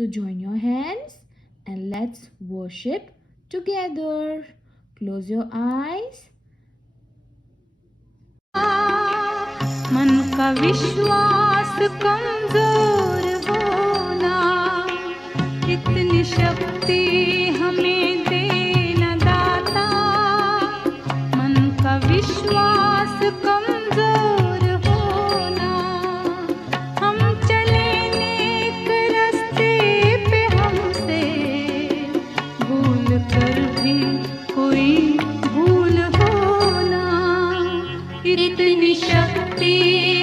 So join your hands and let's worship together. Close your eyes. मन का विश्वास कमजोर होना, इतनी शक्ति हमें देना दाता। मन का विश्वास कमजोर होना, हम चले नेक रास्ते पे, हमसे भूल कर भी कोई भूल होना, इतनी शक्ति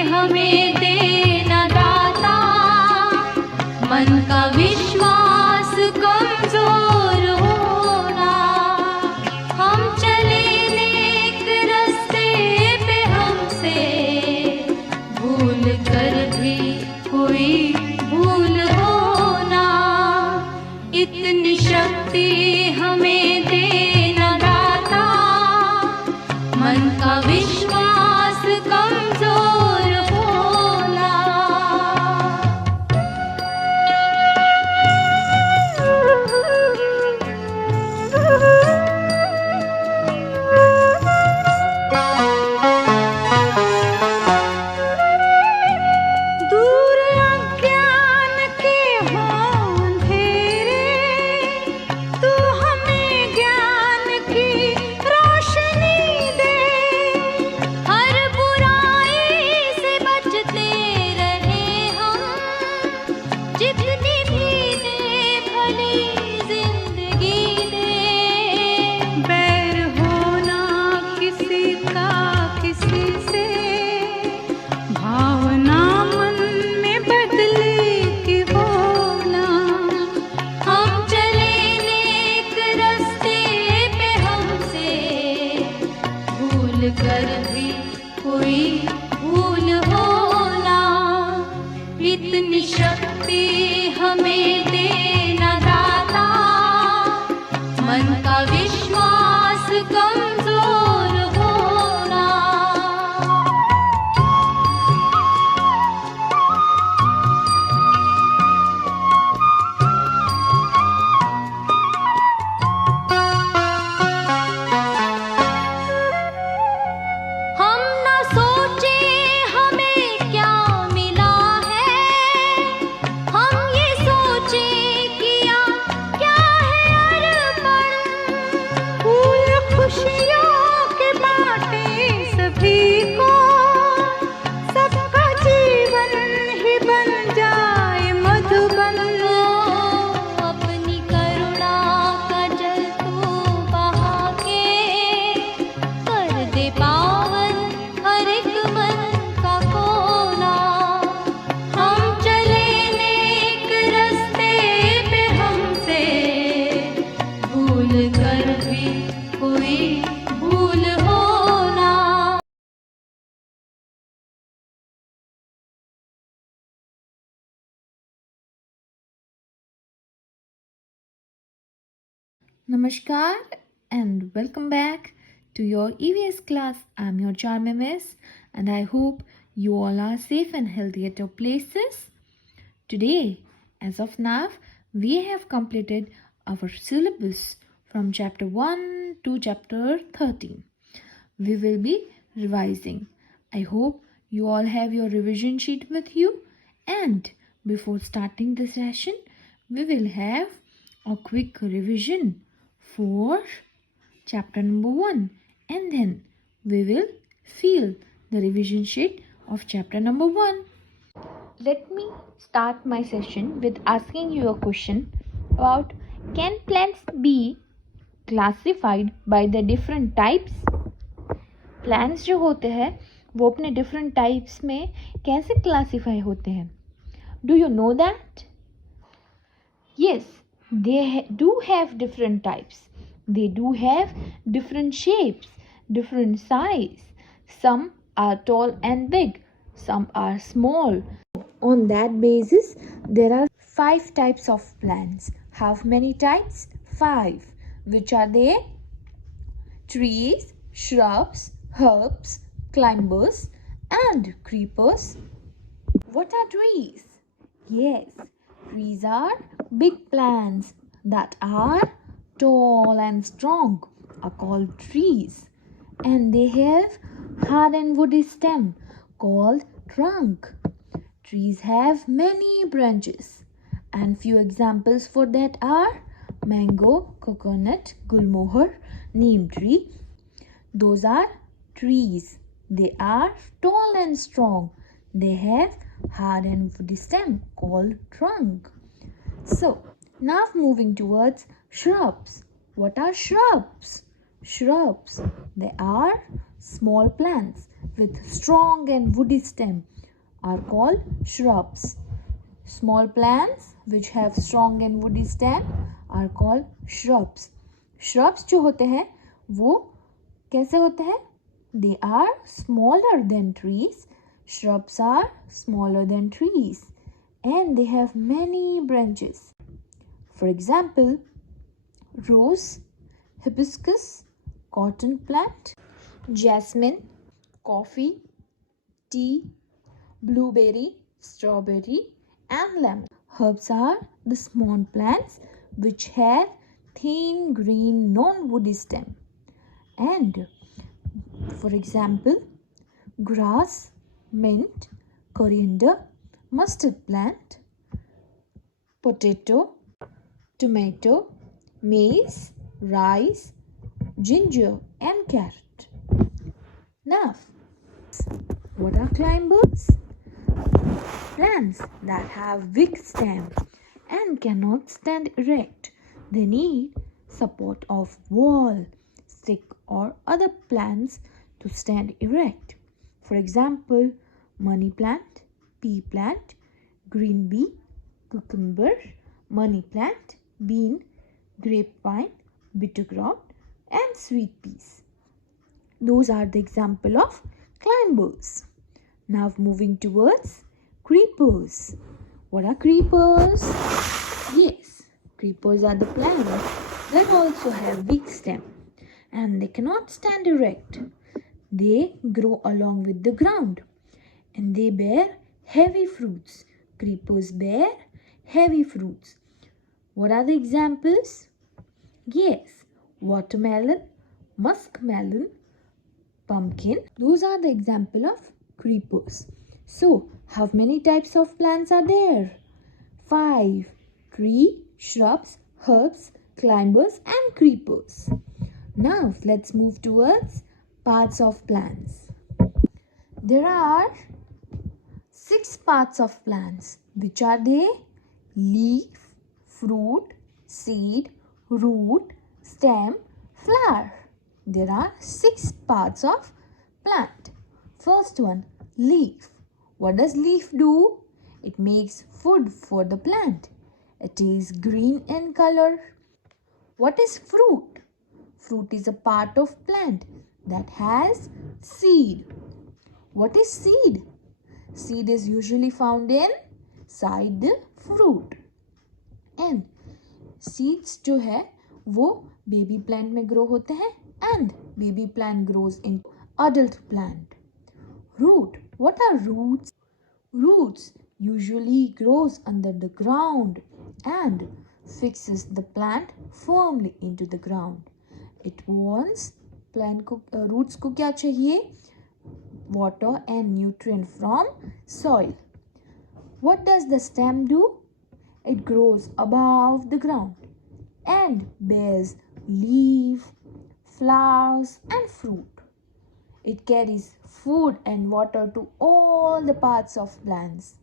हमें देना दाता। मन का विश्वास कमजोर होना, हम चले नेक रास्ते पे, हमसे भूल कर भी कोई भूल होना, इतनी शक्ति हमें देना दाता। मन का विश्वास कमजोर होना। दूर अज्ञान के हों अंधेरे, तू हमें ज्ञान की रोशनी दे। हर बुराई से बचते रहे हम, जितनी भी दे भली जिंदगी दे। बैर होना किसी का किसी से, भावना मन में बदले की होना, हम चले नेक रास्ते पे, हमसे भूल कर भी कोई भूल होना, इतनी शक्ति हमें देना दाता। मन का विश्वास कमजोर होना। हम न सोचे हमें क्या मिला है, हम ये सोचे किया क्या है अर्पण। फूल खुशियों के बांटे सभी को, सबका जीवन ही बन जाए मधुबन। अपनी करुणा का जल तू बहा के, कर दे पावन हर एक मन का कोना। हम चले नेक रास्ते पे, हमसे भूल कर भी कोई भूल होना। Namaskar and welcome back to your EVS class. I'm your charming miss and I hope you all are safe and healthy at your places. Today, as of now, we have completed our syllabus from chapter 1 to chapter 13. We will be revising. I hope you all have your revision sheet with you, and before starting the session, we will have a quick revision for chapter number 1, and then we will feel the revision sheet of chapter number 1. Let me start my session with asking you a question about, can plants be classified by the different types? Plants जो होते हैं वो अपने different types में कैसे classify होते हैं? Do you know that? Yes, they do have different types. They do have different shapes, different size. Some are tall and big, some are small. On that basis, there are 5 types of plants. How many types? 5. Which are they? Trees, shrubs, herbs, climbers, and creepers. What are trees? Yes, trees are Big plants that are tall and strong are called trees, and they have hard and woody stem called trunk. Trees have many branches, and few examples for that are mango, coconut, gulmohar, neem tree. Those are trees. They are tall and strong. They have hard and woody stem called trunk. So, now moving towards shrubs. What are shrubs? Shrubs, they are small plants with strong and woody stem are called shrubs. Small plants which have strong and woody stem are called shrubs. Shrubs जो होते हैं वो कैसे होते हैं? They are smaller than trees. Shrubs are smaller than trees and they have many branches. For example, rose, hibiscus, cotton plant, jasmine, coffee, tea, blueberry, strawberry, and lemon. Herbs are the small plants which have thin green non-woody stem. And for example, grass, mint, coriander, mustard plant, potato, tomato, maize, rice, ginger, and carrot. Now, what are climbers? Plants that have weak stem and cannot stand erect. They need support of wall, stick, or other plants to stand erect. For example, money plant, pea plant, green bee, cucumber, money plant, bean, grapevine, bittergourd, and sweet peas. Those are the example of climbers. Now moving towards creepers. What are creepers? Yes, creepers are the plants that also have weak stem and they cannot stand erect. They grow along with the ground and they bear heavy fruits. Creepers bear heavy fruits. What are the examples? Yes, watermelon, muskmelon, pumpkin. Those are the example of creepers. So, how many types of plants are there? 5. Tree, shrubs, herbs, climbers and creepers. Now, let's move towards parts of plants. There are 6 parts of plants. Which are they? Leaf, fruit, seed, root, stem, flower. There are 6 parts of plant. First one, leaf. What does leaf do? It makes food for the plant. It is green in color. What is fruit? Fruit is a part of plant that has seed. What is seed? Seed is usually found inside the fruit. And seeds जो है वो baby plant में grow होते हैं and baby plant grows into adult plant. Root. What are roots? Roots usually grows under the ground and fixes the plant firmly into the ground. It wants plant को roots को क्या चाहिए? Water and nutrient from soil. What does the stem do? It grows above the ground and bears leaf, flowers and fruit. It carries food and water to all the parts of plants.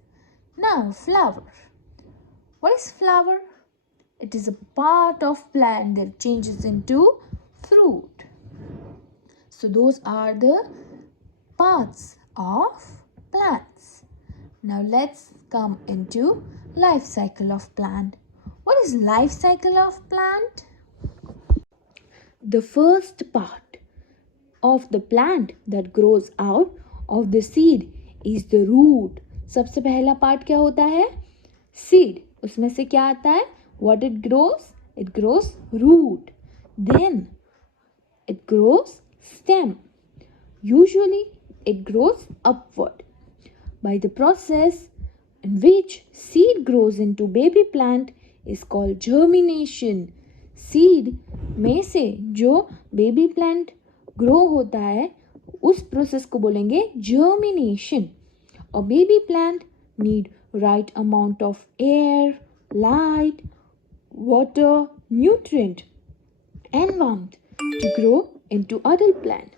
Now, flower. What is flower? It is a part of plant that changes into fruit. So those are the parts of plants. Now let's come into life cycle of plant. What is life cycle of plant? The first part of the plant that grows out of the seed is the root. सबसे पहला part क्या होता है? Seed. उसमें से क्या आता है? What it grows? It grows root. Then it grows stem. Usually it grows upward. By the process in which seed grows into baby plant, is called germination. Seed में से जो बेबी प्लांट ग्रो होता है उस process को बोलेंगे germination. A baby plant need right amount of air, light, water, nutrient and warmth to grow into adult plant.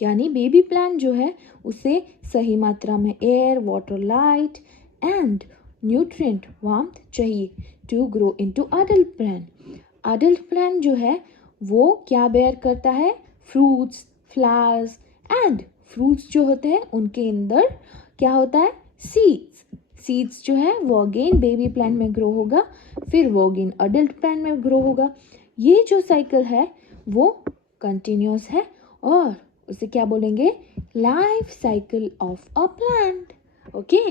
यानी baby plant जो है उसे सही मात्रा में air, water, light and nutrient, warmth चाहिए to grow into adult plant. Adult plant जो है वो क्या बेयर करता है? फ्रूट्स, फ्लावर्स एंड फ्रूट्स जो होते हैं उनके अंदर क्या होता है? सीड्स. सीड्स जो है वो अगेन बेबी प्लांट में ग्रो होगा, फिर वो अगेन अडल्ट प्लांट में ग्रो होगा. ये जो साइकिल है वो कंटिन्यूस है और उसे क्या बोलेंगे? Life cycle of a plant. Okay,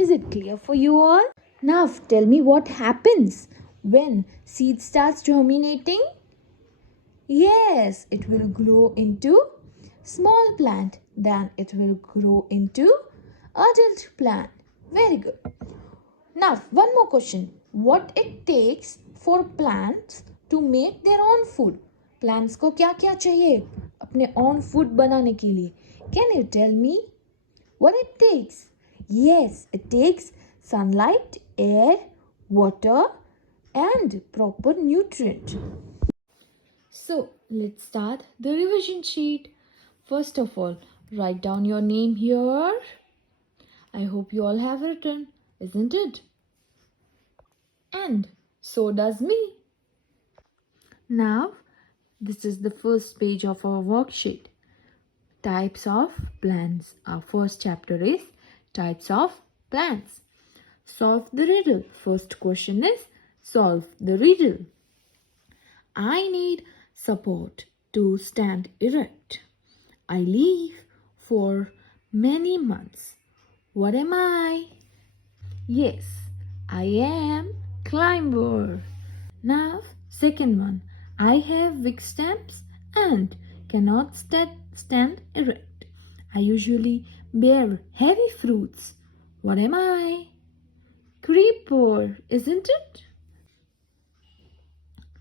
is it clear for you all? Now tell me what happens when seed starts germinating. Yes, it will grow into small plant, then it will grow into adult plant. Very good. Now one more question. What it takes for plants to make their own food? Plants को क्या क्या चाहिए अपने own food बनाने के लिए? Can you tell me what it takes? Yes, it takes sunlight, air, water and proper nutrient. So let's start the revision sheet. First of all, write down your name here. I hope you all have written, isn't it? And so does me. Now, this is the first page of our worksheet. Types of plants. Our first chapter is types of plants. Solve the riddle. First question is solve the riddle. I need support to stand erect. I live for many months. What am I? Yes, I am climber. Now, second one. I have weak stems and cannot stand erect. I usually bear heavy fruits. What am I? Creeper, isn't it?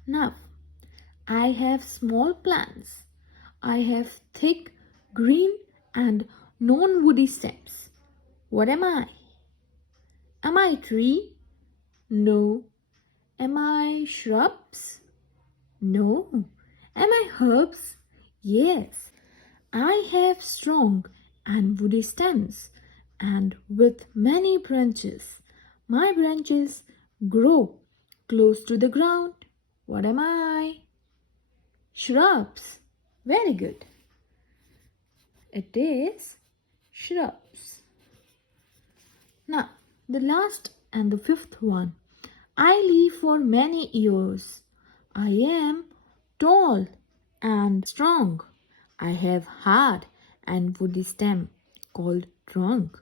Now, I have small plants. I have thick, green and non-woody stems. What am I? Am I a tree? No. Am I shrubs? No. Am I herbs? Yes. I have strong and woody stems and with many branches. My branches grow close to the ground. What am I? Shrubs. Very good. It is shrubs. Now, the last and the fifth one. I live for many years. I am tall and strong. I have hard and woody stem called trunk.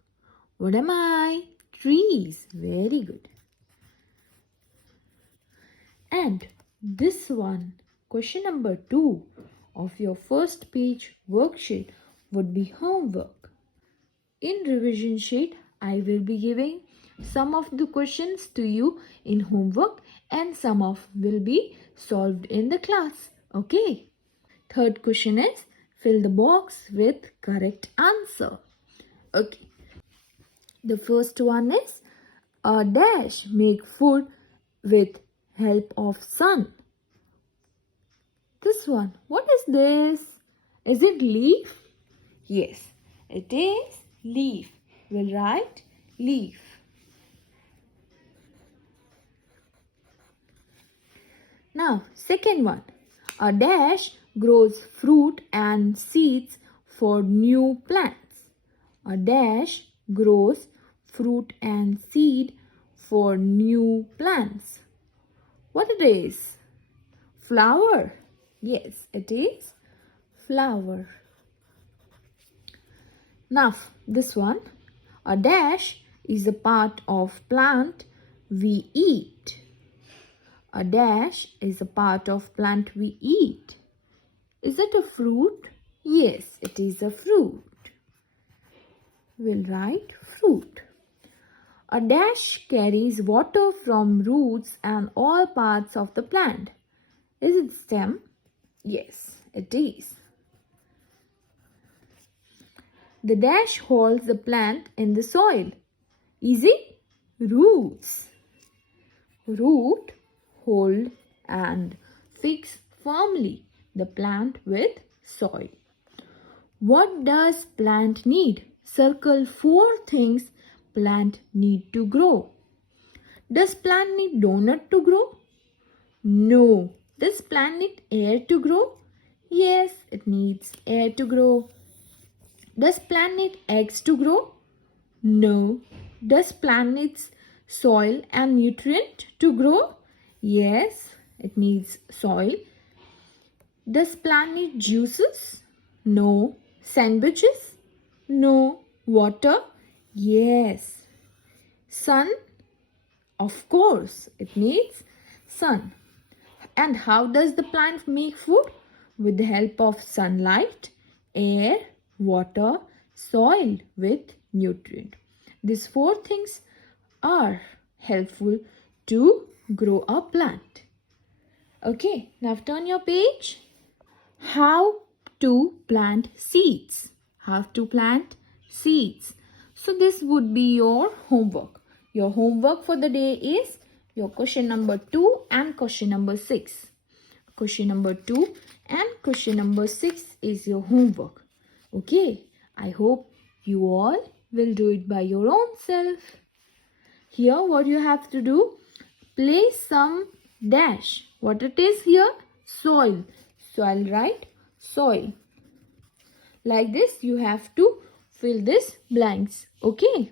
What am I? Trees. Very good. And this one, question number 2 of your first page worksheet would be homework. In revision sheet, I will be giving some of the questions to you in homework and some of will be solved in the class. Okay. Third question is fill the box with correct answer. Okay. The first one is a dash make food with help of sun. This one, what is this? Is it leaf? Yes, it is leaf. We'll write leaf. Now, second one. A dash grows fruit and seeds for new plants. A dash grows fruit and seed for new plants. What it is? Flower. Yes, it is flower. Now, this one. A dash is a part of plant we eat. A dash is a part of plant we eat. Is it a fruit? Yes, it is a fruit. We'll write fruit. A dash carries water from roots and all parts of the plant. Is it stem? Yes, it is. The dash holds the plant in the soil. Easy? Roots. Root hold and fix firmly the plant with soil. What does plant need? Circle 4 things plant need to grow. Does plant need donut to grow? No. Does plant need air to grow? Yes, it needs air to grow. Does plant need eggs to grow? No. Does plant needs soil and nutrient to grow? Yes, it needs soil. Does plant need juices? No. Sandwiches? No. Water? Yes. Sun? Of course, it needs sun. And how does the plant make food? With the help of sunlight, air, water, soil with nutrient. These 4 things are helpful to grow a plant. Okay, now turn your page. How to plant seeds. How to plant seeds. So this would be your homework. Your homework for the day is your question number 2 and question number 6. Question number 2 and question number 6 is your homework. Okay, I hope you all will do it by your own self. Here what you have to do, place some dash. What it is here? Soil. Soil, right? Soil. Like this you have to fill this blanks. Okay.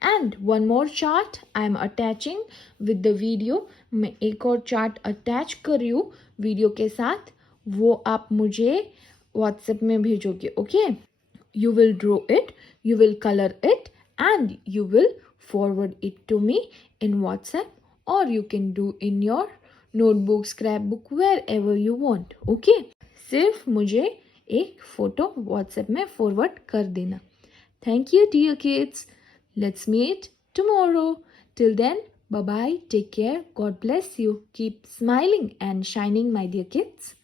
And one more chart I am attaching with the video. मैं एक और chart attach कर रही हूँ video के साथ. वो आप मुझे व्हाट्सएप में भेजोगे. Okay. You will draw it, you will color it and you will forward it to me in WhatsApp or you can do in your notebook, scrapbook, wherever you want. Okay. सिर्फ मुझे एक photo WhatsApp में forward कर देना. Thank you dear kids. Let's meet tomorrow. Till then, bye-bye. Take care. God bless you. Keep smiling and shining, my dear kids.